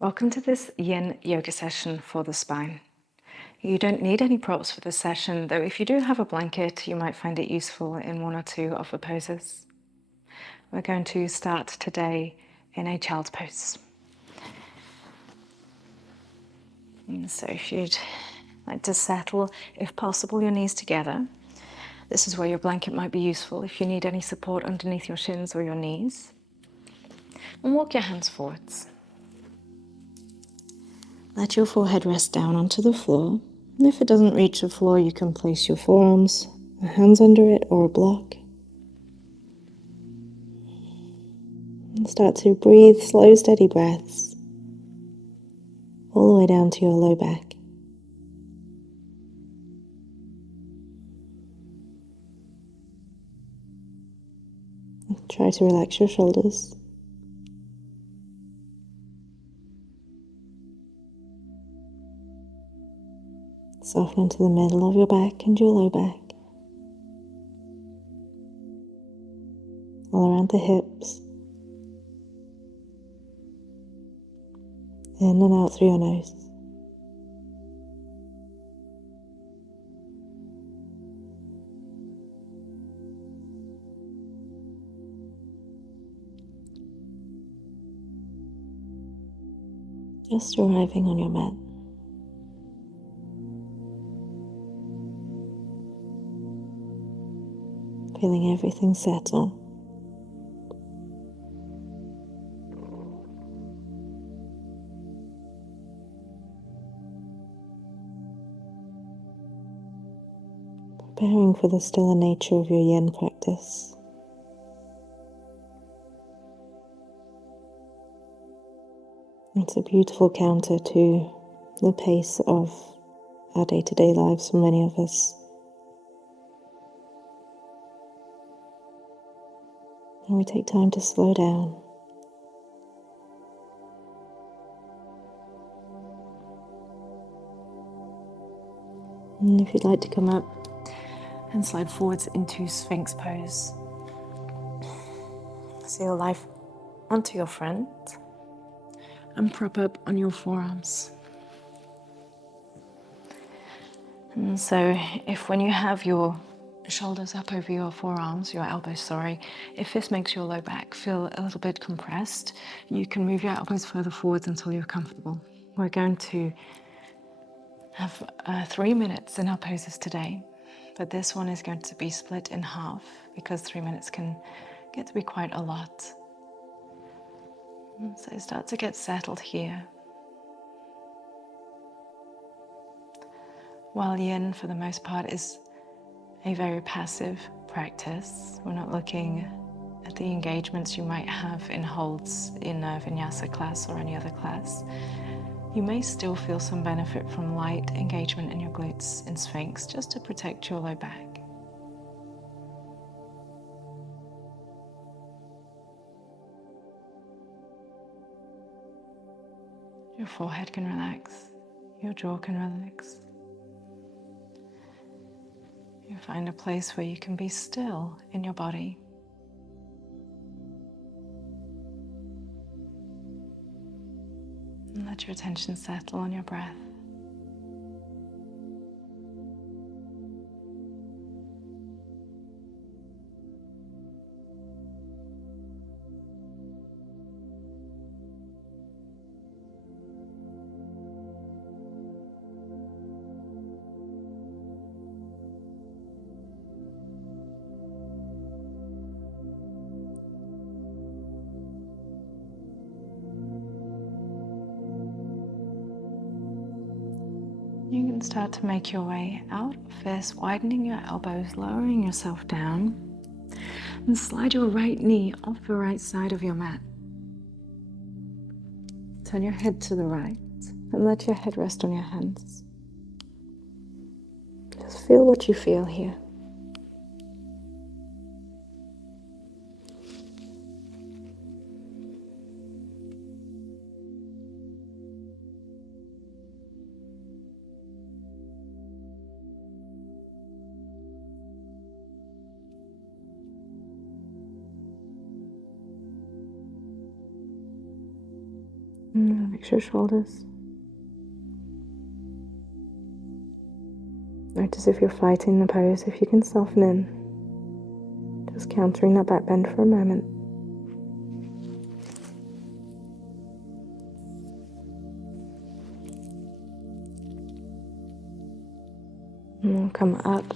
Welcome to this yin yoga session for the spine. You don't need any props for this session, though if you do have a blanket, you might find it useful in one or two of the poses. We're going to start today in a child's pose. And so if you'd like to settle, if possible, your knees together. This is where your blanket might be useful if you need any support underneath your shins or your knees. And walk your hands forwards. Let your forehead rest down onto the floor. And if it doesn't reach the floor, you can place your forearms, hands under it, or a block. And start to breathe slow, steady breaths all the way down to your low back. Try to relax your shoulders. Soften into the middle of your back and your low back. All around the hips. In and out through your nose. Just arriving on your mat. Feeling everything settle. Preparing for the stiller nature of your yin practice. It's a beautiful counter to the pace of our day-to-day lives for many of us. And we take time to slow down. And if you'd like to come up and slide forwards into Sphinx pose. Seal life onto your front and prop up on your forearms. And so if when you have your shoulders up over your forearms, your elbows, sorry, if this makes your low back feel a little bit compressed, you can move your elbows further forwards until you're comfortable. We're going to have 3 minutes in our poses today, but this one is going to be split in half because 3 minutes can get to be quite a lot. And so start to get settled here. While yin, for the most part, is a very passive practice, we're not looking at the engagements you might have in holds in a vinyasa class or any other class. You may still feel some benefit from light engagement in your glutes in Sphinx just to protect your low back. Your forehead can relax, your jaw can relax. You find a place where you can be still in your body. And let your attention settle on your breath. You can start to make your way out of this, widening your elbows, lowering yourself down, and slide your right knee off the right side of your mat. Turn your head to the right and let your head rest on your hands. Just feel what you feel here. Relax your shoulders. Notice if you're fighting the pose, if you can soften in. Just countering that back bend for a moment. And we'll come up.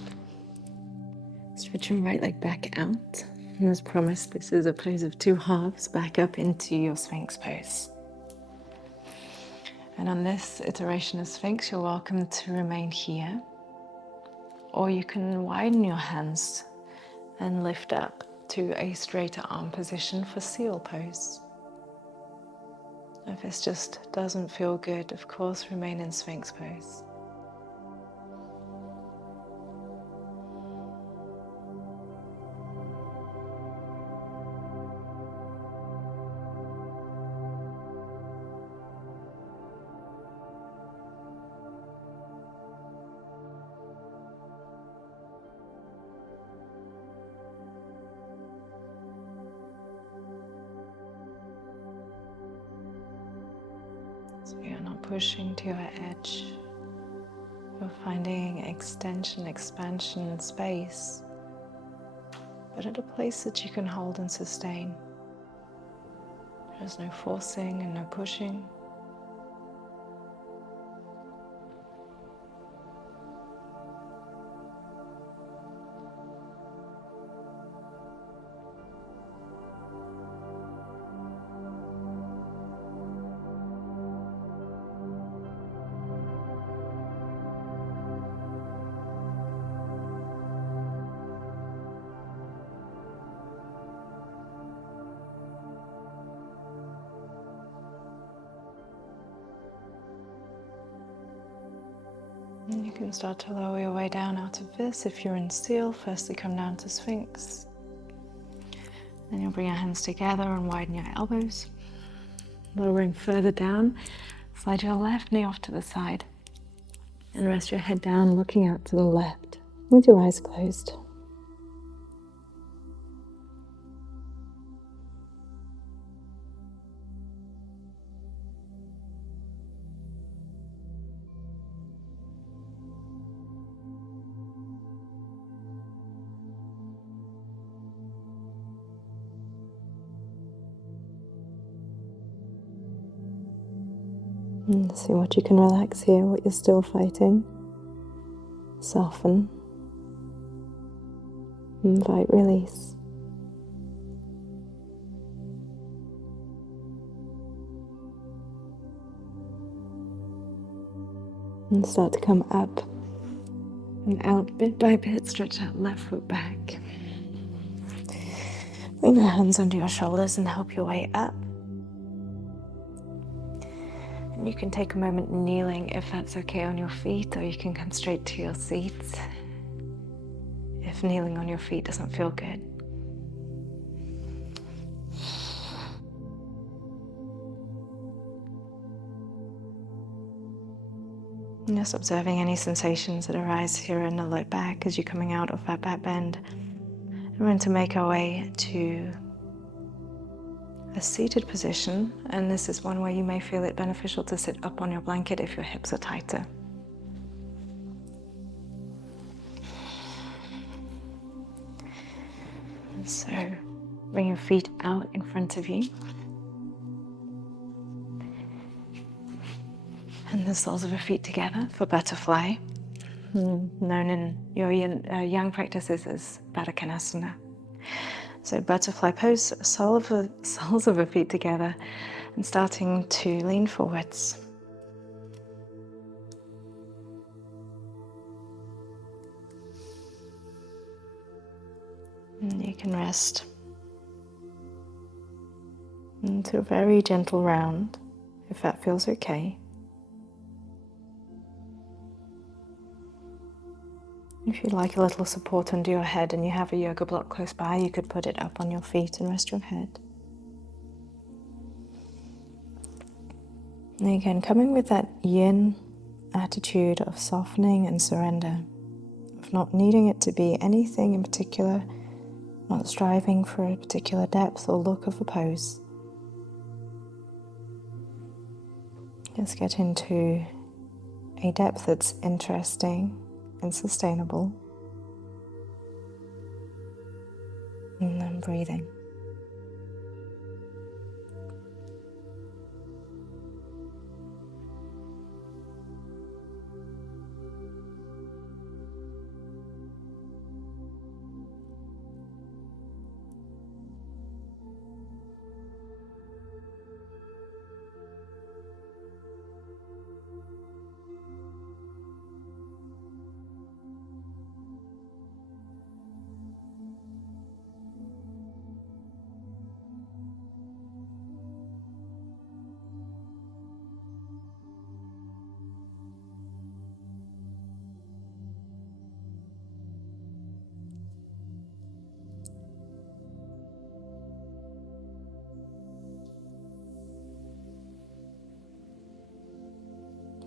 Stretch your right leg back out. And as promised, this is a pose of two halves, back up into your Sphinx pose. And on this iteration of Sphinx, you're welcome to remain here. Or you can widen your hands and lift up to a straighter arm position for seal pose. If this just doesn't feel good, of course, remain in Sphinx pose. So you're not pushing to your edge. You're finding extension, expansion, space, but at a place that you can hold and sustain. There's no forcing and no pushing. And you can start to lower your way down out of this. If you're in seal, firstly come down to Sphinx. Then you'll bring your hands together and widen your elbows. Lowering further down, slide your left knee off to the side. And rest your head down, looking out to the left with your eyes closed. And see what you can relax here, what you're still fighting. Soften. Invite release. And start to come up and out bit by bit. Stretch that left foot back. Bring your hands under your shoulders and help your way up. And you can take a moment kneeling if that's okay on your feet, or you can come straight to your seats if kneeling on your feet doesn't feel good. And just observing any sensations that arise here in the low back as you're coming out of that back bend. And we're going to make our way to a seated position, and this is one where you may feel it beneficial to sit up on your blanket if your hips are tighter. And so bring your feet out in front of you. And the soles of your feet together for butterfly, known in your yang practices as Baddha Konasana. So butterfly pose, soles of the feet together and starting to lean forwards. And you can rest into a very gentle round, if that feels okay. If you'd like a little support under your head and you have a yoga block close by, you could put it up on your feet and rest your head. And again, coming with that yin attitude of softening and surrender, of not needing it to be anything in particular, not striving for a particular depth or look of a pose. Just get into a depth that's interesting and sustainable. And then breathing.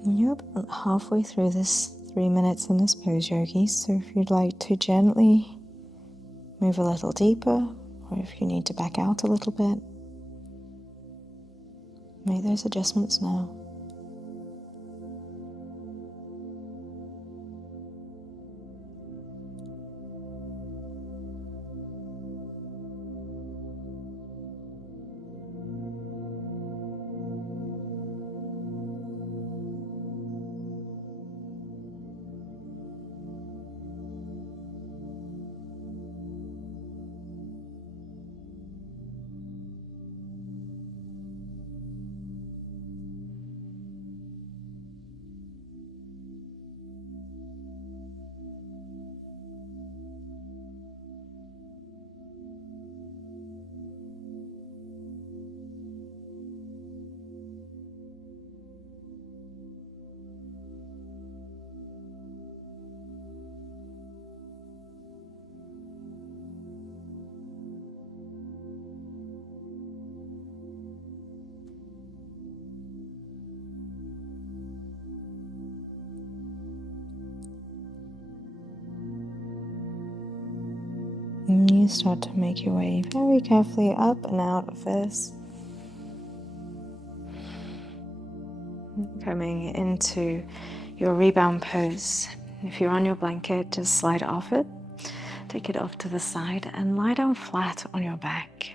You're about halfway through this 3 minutes in this pose, yogis, so if you'd like to gently move a little deeper, or if you need to back out a little bit, make those adjustments now. And you start to make your way very carefully up and out of this. Coming into your rebound pose. If you're on your blanket, just slide off it. Take it off to the side and lie down flat on your back.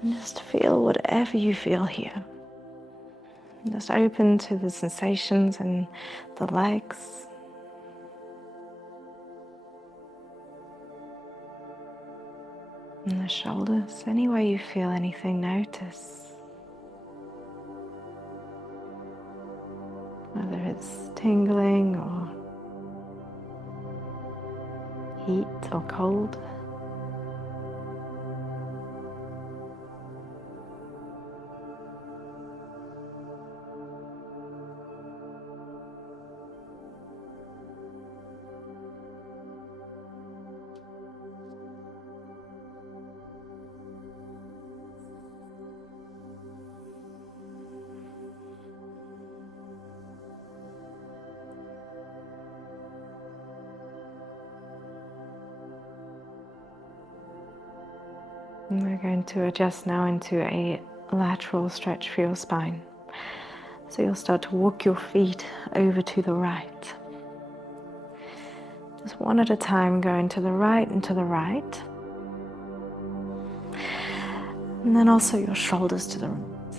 And just feel whatever you feel here. Just open to the sensations in the legs. And the shoulders. Any way you feel anything, notice. Whether it's tingling or heat or cold. And we're going to adjust now into a lateral stretch for your spine. So you'll start to walk your feet over to the right. Just one at a time, going to the right and to the right. And then also your shoulders to the right.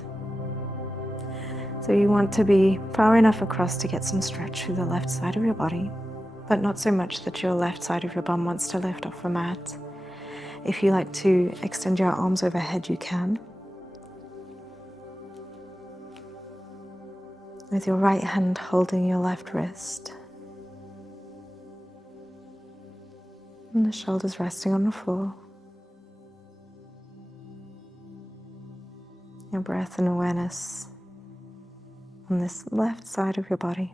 So you want to be far enough across to get some stretch through the left side of your body, but not so much that your left side of your bum wants to lift off the mat. If you like to extend your arms overhead, you can. With your right hand holding your left wrist. And the shoulders resting on the floor. Your breath and awareness on this left side of your body.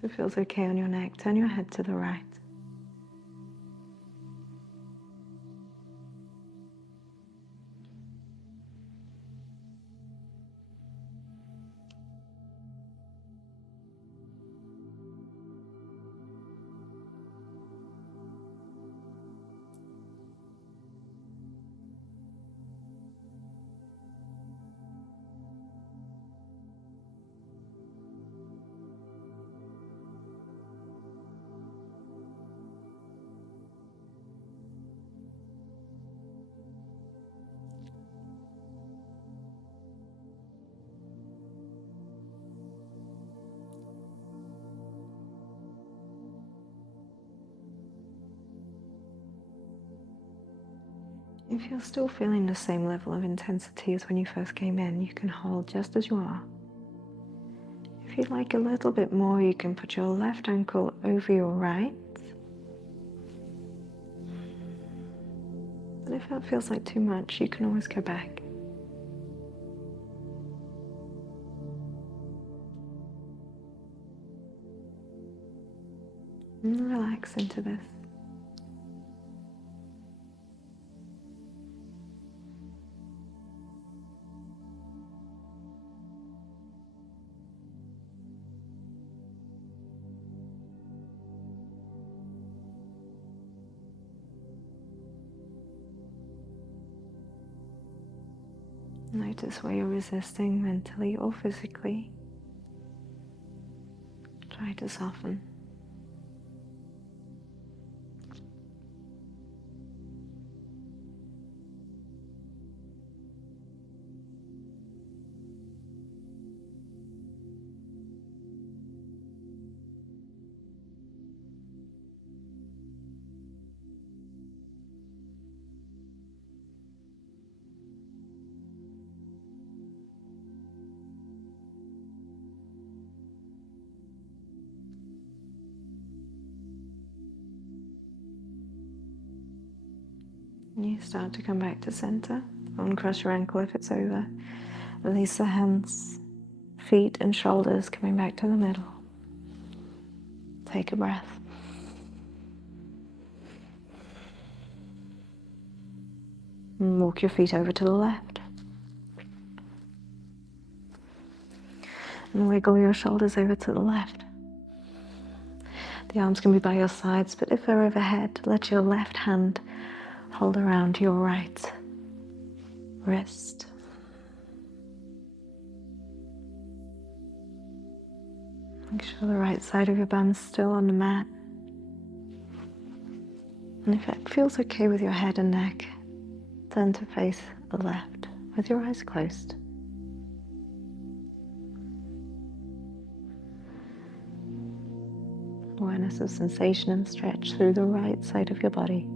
If it feels okay on your neck, turn your head to the right. If you're still feeling the same level of intensity as when you first came in, you can hold just as you are. If you'd like a little bit more, you can put your left ankle over your right. But if that feels like too much, you can always go back. And relax into this. Notice where you're resisting mentally or physically. Try to soften. You start to come back to center. Uncross your ankle if it's over. Release the hands, feet and shoulders coming back to the middle. Take a breath. And walk your feet over to the left. And wiggle your shoulders over to the left. The arms can be by your sides, but if they're overhead, let your left hand hold around your right wrist. Make sure the right side of your bum's still on the mat. And if it feels okay with your head and neck, turn to face the left with your eyes closed. Awareness of sensation and stretch through the right side of your body.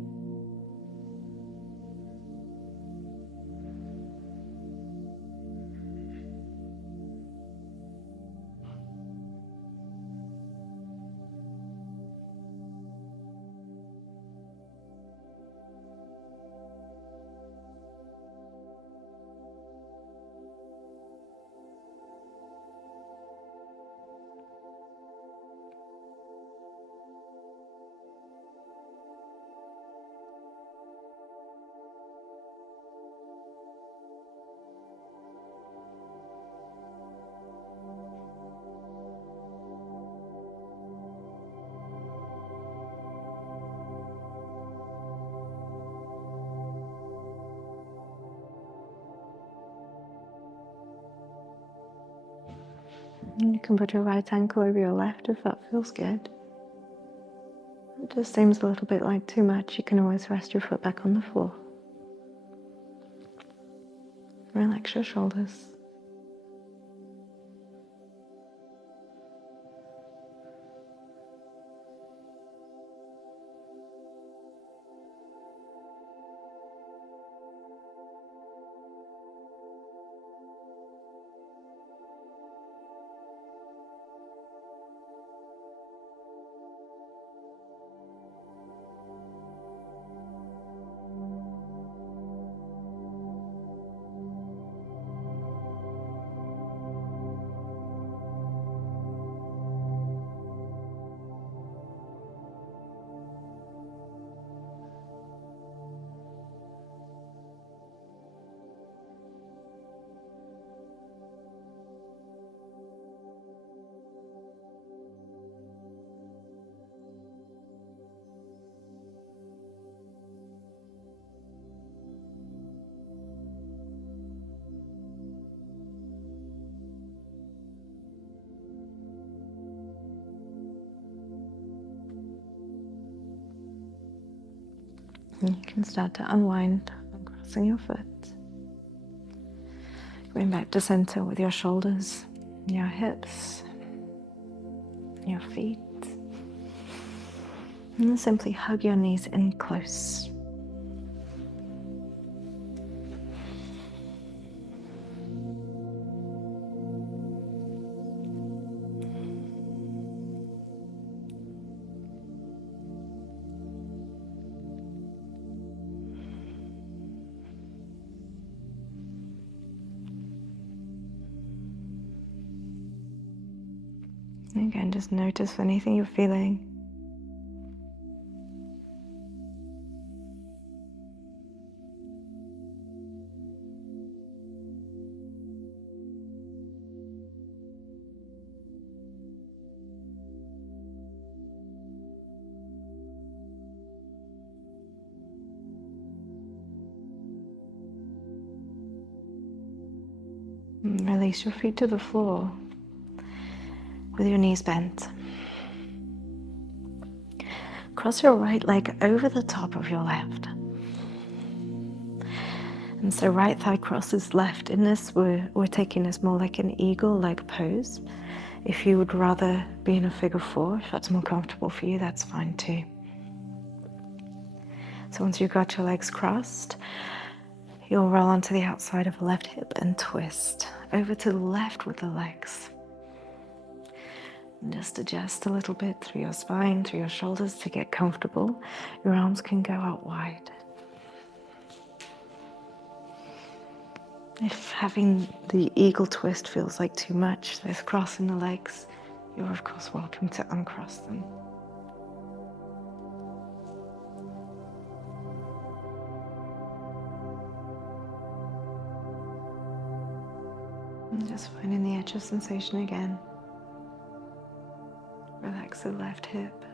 And you can put your right ankle over your left if that feels good. If it just seems a little bit like too much, you can always rest your foot back on the floor. Relax your shoulders. And you can start to unwind, uncrossing your foot. Going back to center with your shoulders, your hips, your feet. And then simply hug your knees in close. Again, just notice anything you're feeling. And release your feet to the floor with your knees bent. Cross your right leg over the top of your left. And so right thigh crosses left. In this, we're taking this more like an eagle leg pose. If you would rather be in a figure four, if that's more comfortable for you, that's fine too. So once you've got your legs crossed, you'll roll onto the outside of the left hip and twist over to the left with the legs. And just adjust a little bit through your spine, through your shoulders to get comfortable. Your arms can go out wide. If having the eagle twist feels like too much, this crossing the legs, you're of course welcome to uncross them. And just finding the edge of sensation again. Relax the left hip.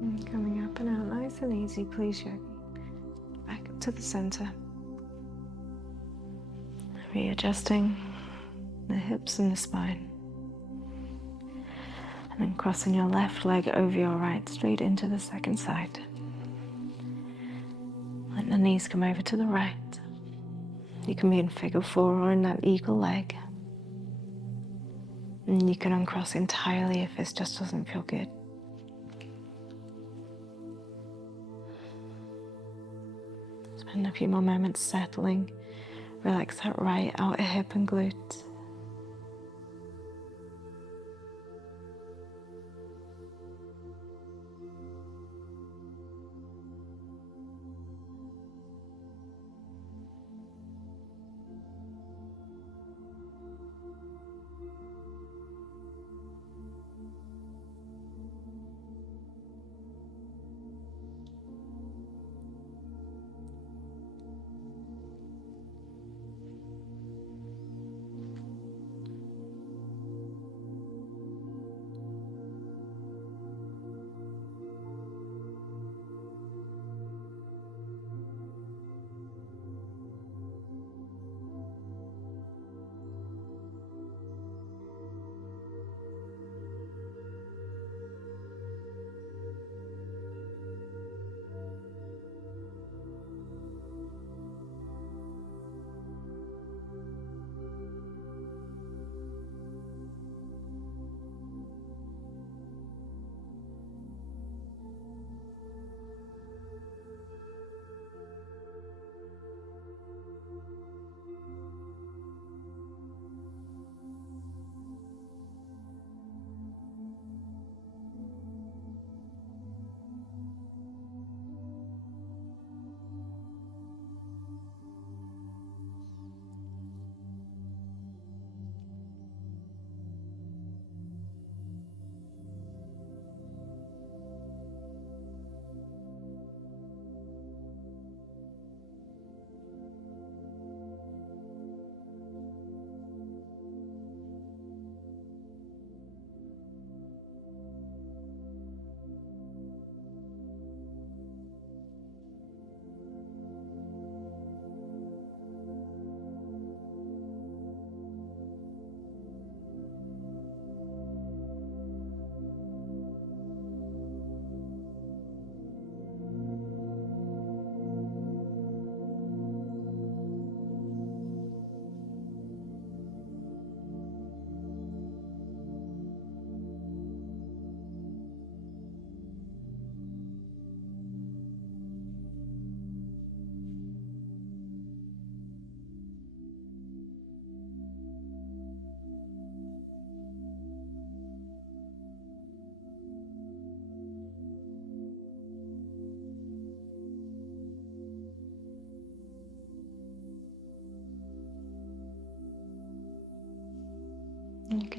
And coming up and out nice and easy, please, yogi. Back up to the center. Readjusting the hips and the spine. And then crossing your left leg over your right, straight into the second side. Let the knees come over to the right. You can be in figure four or in that eagle leg. And you can uncross entirely if this just doesn't feel good. Spend a few more moments settling. Relax that right outer hip and glute.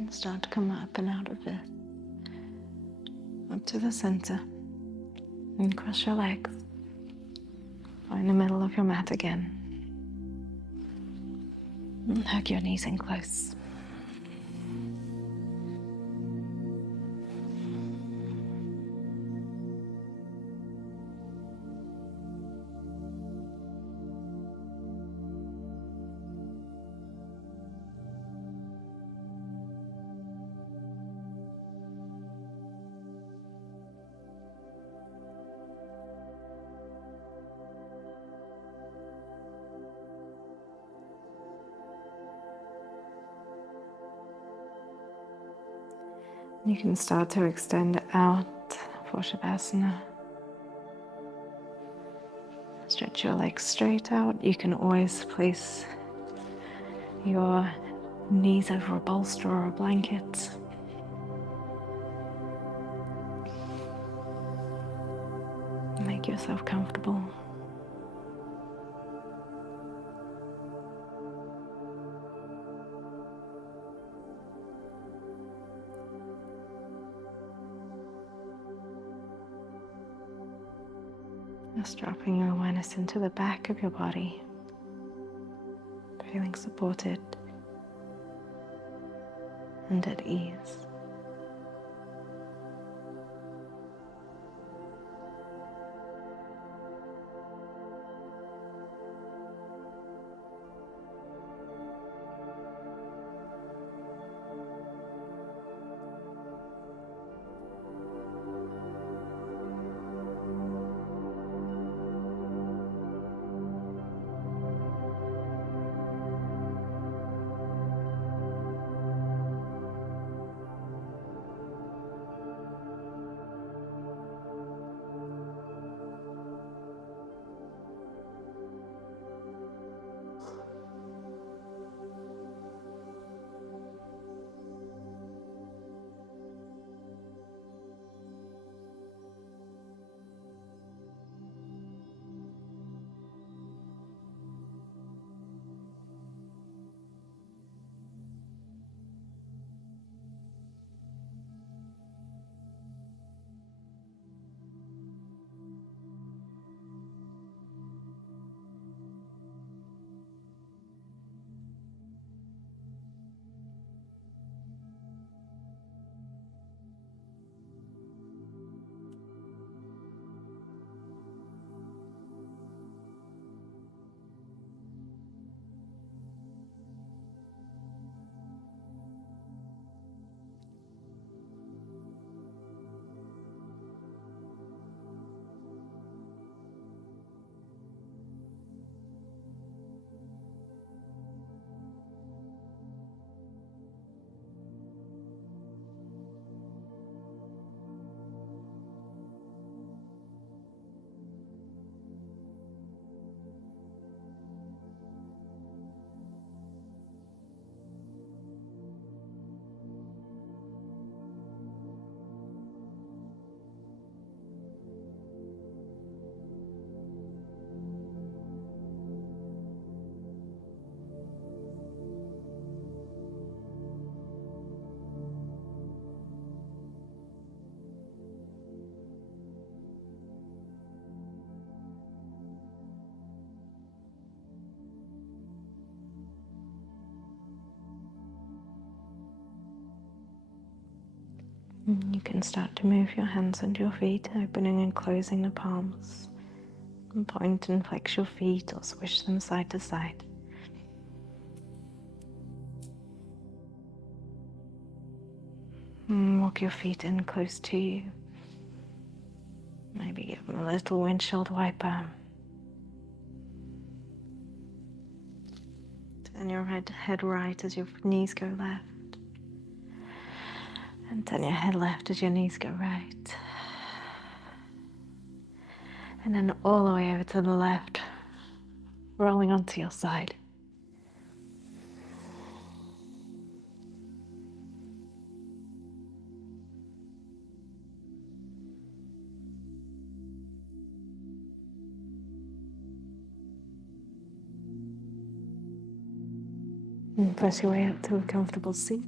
can start to come up and out of it, up to the center, and cross your legs. Find the middle of your mat again, and hug your knees in close. You can start to extend out for Savasana. Stretch your legs straight out. You can always place your knees over a bolster or a blanket. Make yourself comfortable. Just dropping your awareness into the back of your body, feeling supported and at ease. You can start to move your hands and your feet, opening and closing the palms. And point and flex your feet or swish them side to side. And walk your feet in close to you. Maybe give them a little windshield wiper. Turn your head right as your knees go left. And turn your head left as your knees go right. And then all the way over to the left, rolling onto your side. And press your way up to a comfortable seat.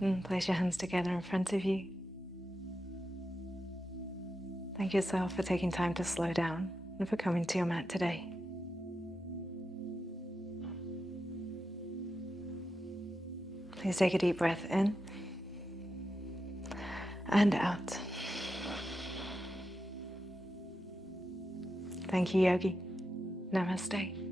And place your hands together in front of you. Thank yourself for taking time to slow down and for coming to your mat today. Please take a deep breath in and out. Thank you, Yogi. Namaste.